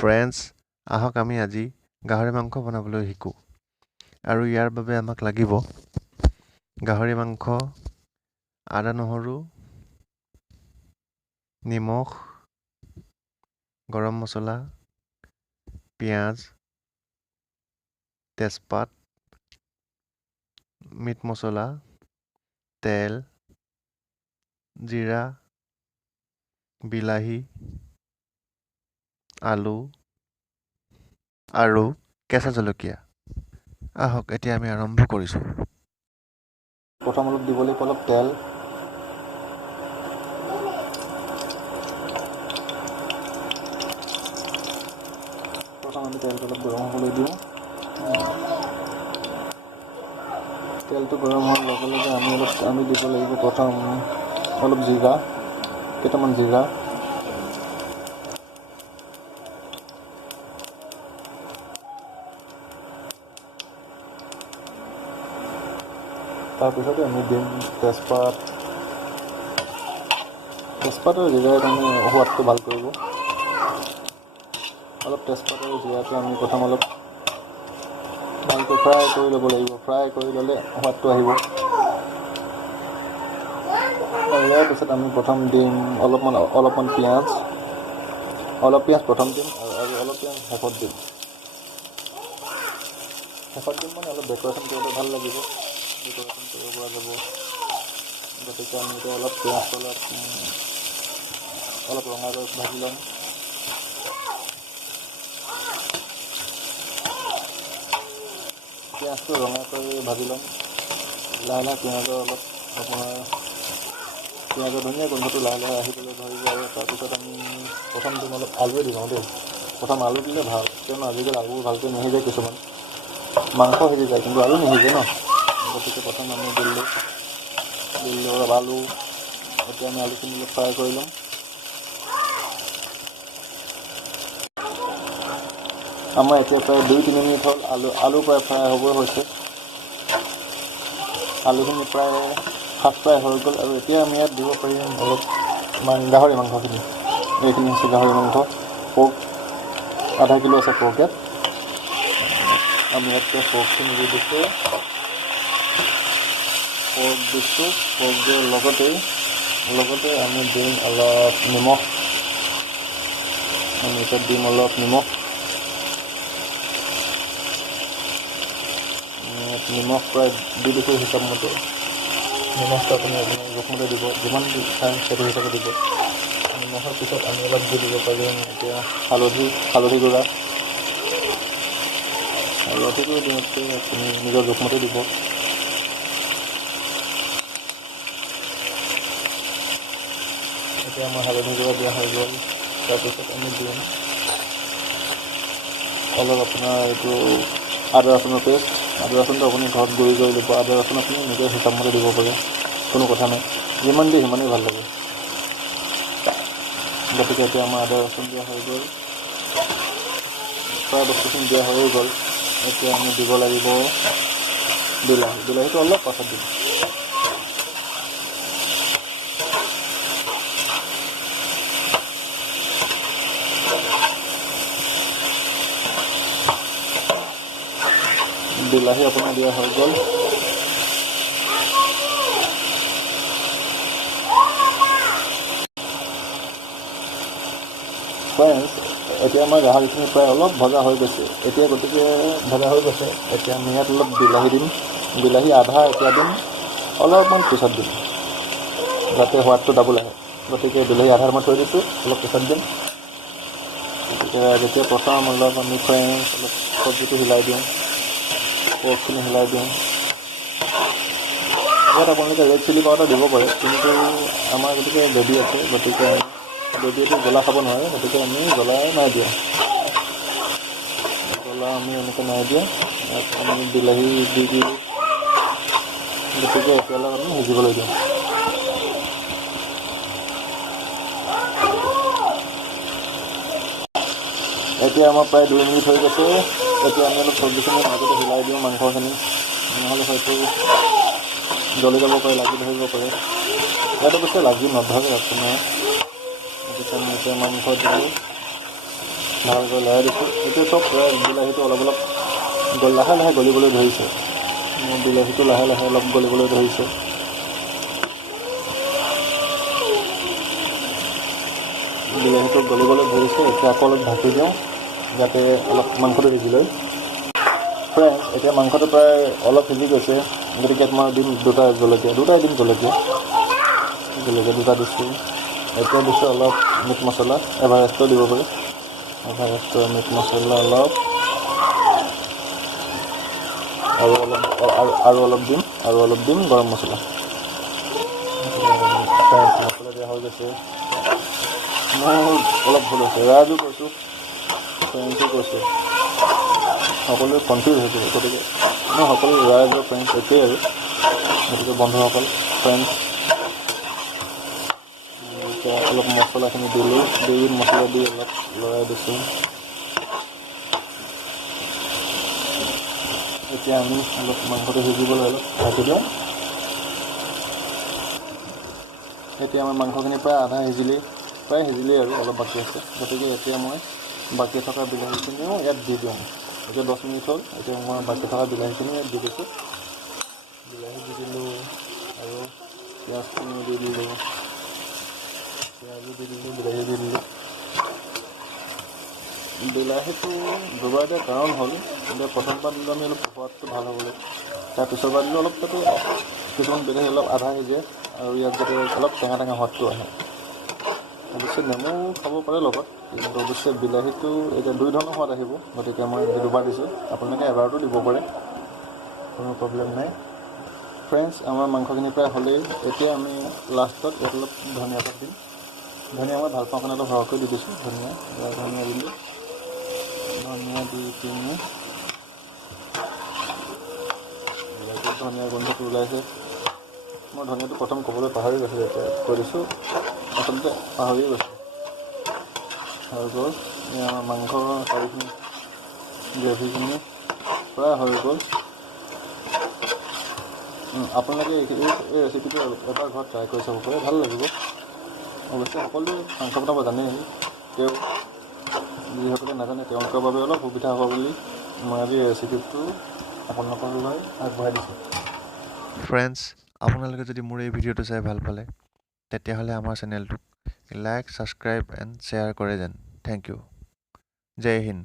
Friends, আহক আমি আজি গাহৰি মাংস বনাবলৈ শিকোঁ। আৰু ইয়াৰ বাবে আমাক লাগিব গাহৰি মাংস, আদা নহৰু, নিমখ, গৰম মছলা, পিঁয়াজ, তেজপাত, মিট মছলা, তেল, জিৰা, বিলাহী, আলু আৰু কেঁচা জলকীয়া। আহক এতিয়া আমি আৰম্ভ কৰিছোঁ। প্ৰথম অলপ দিব লাগিব অলপ তেল। প্ৰথম আমি তেলটো অলপ গৰম হ'বলৈ দিওঁ। তেলটো গৰম হোৱাৰ লগে লগে আমি দিব লাগিব প্ৰথম অলপ জিৰা, কেইটামান জিৰা। তাৰপিছতে আমি দিম তেজপাত আৰু জিৰাই আমি সোৱাদটো ভাল কৰিব। অলপ তেজপাত আৰু জিৰাটো আমি প্ৰথম অলপ ভালকৈ ফ্ৰাই কৰি ল'ব লাগিব। ফ্ৰাই কৰি ল'লে সোৱাদটো আহিব। আৰু ইয়াৰ পিছত আমি প্ৰথম দিম অলপমান পিঁয়াজ। অলপ পিঁয়াজ প্ৰথম দিম আৰু অলপ পিঁয়াজ শেষত দিম। মানে অলপ ডেক'ৰেশ্যন কৰিলে ভাল লাগিব। ডেক'ৰেশ্যন কৰিব পৰা যাব। গতিকে আমি এতিয়া অলপ পিঁয়াজটো অলপ ৰঙাকৈ ভাজি ল'ম। পিঁয়াজটো ৰঙাকৈ ভাজি ল'ম। লাহে লাহে পিঁয়াজৰ ধুনীয়া গোন্ধটো লাহে লাহে আহিবলৈ ধৰিব। আৰু তাৰপিছত আমি প্ৰথম দিম অলপ আলুৱে দিওঁ দেই। প্ৰথম আলু দিলে ভাল, কিয়নো আজিকালি আলু ভালকৈ নিসিজে। কিছুমান মাংস সিজি যায় কিন্তু আলু নিসিজে ন। গতিকে প্ৰথম আমি দিলোঁ অলপ আলু। এতিয়া আমি আলুখিনি অলপ ফ্ৰাই কৰি ল'ম। আমাৰ এতিয়া প্ৰায় 2-3 মিনিট হ'ল আলু প্ৰায় ফ্ৰাই হ'বই হৈছে। আলুখিনি প্ৰায় হাফ ফ্ৰাই হৈ গ'ল। আৰু এতিয়া আমি ইয়াত দিব পাৰিম অলপ গাহৰি মাংসখিনি। এইখিনি হৈছে গাহৰি মাংস। পৰ্ক আধা কিলো আছে পৰ্ক ইয়াত। আমি ইয়াত পৰ্কখিনি দি দিছোঁ। পৰ্ক দিয়াৰ লগতে আমি দিম অলপ নিমখ। আমি এতিয়া দিম অলপ নিমখ প্ৰায় দি দিছোঁ হিচাপ মতে। নিমখটো আপুনি জোখমতে দিব, যিমান খায় সেইটো হিচাপে দিব। নিমখৰ পিছত আমি অলপ দি দিব পাৰিম এতিয়া হালধি গুড়া। হালধিটো দিওঁতে আপুনি নিজৰ জোখমতে দিব। এতিয়া আমাৰ হালধি গুড়া দিয়া হৈ গ'ল। তাৰপিছত আমি দিম অলপ আপোনাৰ এইটো আদা ৰচুনৰ পেষ্ট। আদা ৰচুনটো আপুনি ঘৰত গুড়ি কৰি দিব। আদা ৰচুন আপুনি নিজৰ হিচাপমতে দিব পাৰে, কোনো কথা নাই। যিমান দিয়ে সিমানেই ভাল লাগে। গতিকে এতিয়া আমাৰ আদা ৰচুন দিয়া হৈ গ'ল। প্ৰায় বস্তুখিনি দিয়া হৈয়ে গ'ল। এতিয়া আমি দিব লাগিব বিলাহীটো অলপ পাছত দিম। বিলাহী আপোনাৰ দিয়া হৈ গ'ল। এতিয়া আমাৰ গাহৰিখিনি প্ৰায় অলপ ভজা হৈ গৈছে। এতিয়া আমি ইয়াত অলপ বিলাহী দিম। বিলাহী আধা এতিয়া দিম, অলপমান পিছত দিম, যাতে সোৱাদটো ডাবল আহে। গতিকে বিলাহী আধা মই থৈ দিছোঁ, অলপ পিছত দিম। যেতিয়া প্ৰথম অলপ আমি অলপ চব্জিটো হিলাই দিওঁ, পৰ্কখিনি হিলাই দিওঁ। ইয়াত আপোনালোকে ৰেড চিলি পাউডাৰ দিব পাৰে, কিন্তু আমাৰ গতিকে বেবী আছে, গতিকে বেবীটো জ্বলা খাব নোৱাৰে। গতিকে আমি জ্বলা নাই দিয়া। আমি এনেকৈ নাই দিয়া। ইয়াত আমি বিলাহী দি দিওঁ। গতিকে এতিয়ালৈ আমি সিজিবলৈ দিওঁ। এতিয়া আমাৰ প্ৰায় 2 মিনিট হৈ গৈছে। এতিয়া আমি অলপ চব্জিখিনি মাজতে হিলাই দিওঁ মাংসখিনি, নহ'লে হয়তো জ্বলি যাব পাৰে, লাগি ধৰিব পাৰে। ইয়াত অৱশ্যে লাগি নধৰে আপোনাৰ। গতিকে আমি এতিয়া মাংস দিওঁ। ভালকৈ লৰাই দিছোঁ। এতিয়া চব বিলাহীটো অলপ অলপ লাহে লাহে গলিবলৈ ধৰিছে। বিলাহীটো লাহে লাহে অলপ গলিবলৈ ধৰিছে। বিলাহীটো গলিবলৈ ধৰিছে। এতিয়া আকৌ অলপ ঢাকি দিওঁ যাতে অলপ মাংসটো সিজি লয়। ফ্ৰেণ্ডছ, এতিয়া মাংসটো প্ৰায় অলপ সিজি গৈছে, গতিকে মই দিম দুটাই দিম জলকীয়া দুটা দিছোঁ। এতিয়া দিছোঁ অলপ মিট মছলা, এভাৰেষ্টৰ দিব পাৰে, এভাৰেষ্টৰ মিট মছলা অলপ আৰু অলপ দিম গৰম মছলা। মছলা দিয়া হৈ গৈছে। মোৰ অলপ ভুল হৈছে, ৰাইজো কৈছোঁ, ফ্ৰেণ্ডছো কৈছোঁ, সকলোৱে কনফিউজ হৈছে। গতিকে মই সকলো ৰাইজ আৰু ফ্ৰেণ্ডছ একেই আৰু, গতিকে বন্ধুসকল, ফ্ৰেণ্ডছ, এতিয়া অলপ মছলাখিনি দিলোঁ, মছলা দি অলপ লৰাই দিছোঁ। এতিয়া আমি অলপ মাংসটো সিজিবলৈ অলপ ঢাকি দিওঁ। এতিয়া আমাৰ মাংসখিনি প্ৰায় সিজিলেই আৰু অলপ বাকী আছে। গতিকে এতিয়া মই বাকী থকা বিলাহীখিনিও ইয়াত দি দিওঁ। এতিয়া 10 মিনিট হ'ল। এতিয়া মই বাকী থকা বিলাহীখিনি ইয়াত দি দিছোঁ। বিলাহী দি দিলোঁ আৰু পিঁয়াজখিনিও দি দিলোঁ, বিলাহী দি দিলোঁ। বিলাহীটো দুবাৰ দিয়াৰ কাৰণ হ'ল, এতিয়া প্ৰথমবাৰ দিলোঁ আমি অলপ সোৱাদটো ভাল হ'বলৈ, তাৰপিছৰবাৰ দিলোঁ অলপ যাতে কিছুমান বিলাহী অলপ আধা সিজে আৰু ইয়াত যাতে অলপ টেঙা সোৱাদটো আহে। অৱশ্যে নেমু খাব পাৰে লগত, কিন্তু অৱশ্যে বিলাহীটো এতিয়া 2 ধৰণৰ সোৱাদ আহিব, গতিকে মই দুবাৰ দিছোঁ। আপোনালোকে এবাৰতো দিব পাৰে, কোনো প্ৰব্লেম নাই। ফ্ৰেণ্ডছ, আমাৰ মাংসখিনি প্ৰায় হ'লেই। এতিয়া আমি লাষ্টত ইয়াত অলপ ধনিয়া পাত দিম। ধনিয়া মই ভাল পাওঁ কাৰণে অলপ সৰহকৈ দি দিছোঁ। ধনিয়া দিলোঁ, ধনিয়া দি পিনি ধনিয়া গোন্ধটো ওলাইছে। মই ধনিয়াটো প্ৰথম ক'বলৈ পাহৰি গৈছিলোঁ, এতিয়া কৈ দিছোঁ, আচলতে পাহৰিয়ে গৈছোঁ। হৈ গ'ল আমাৰ মাংসৰ কাৰীখিনি, গ্ৰেভিখিনি প্ৰায় হৈ গ'ল। আপোনালোকে এই ৰেচিপিটো এবাৰ ঘৰত ট্ৰাই কৰি চাব পাৰে, ভাল লাগিব। অৱশ্যে সকলোৱে মাংস বনাব জানেই, যিসকলে নাজানে তেওঁলোকৰ বাবে অলপ সুবিধা হ'ব বুলি মই আজি এই ৰেচিপিটো আপোনালোকলৈ আগবঢ়াই দিছোঁ। ফ্ৰেণ্ডছ, আপোনালোকে যদি মোৰ এই ভিডিঅ'টো চাই ভাল পালে, তেতিয়াহ'লে আমাৰ চেনেলটোক লাইক, ছাবস্ক্ৰাইব এণ্ড শ্বেয়াৰ কৰে যেন। Thank you. জয় হিন্দ।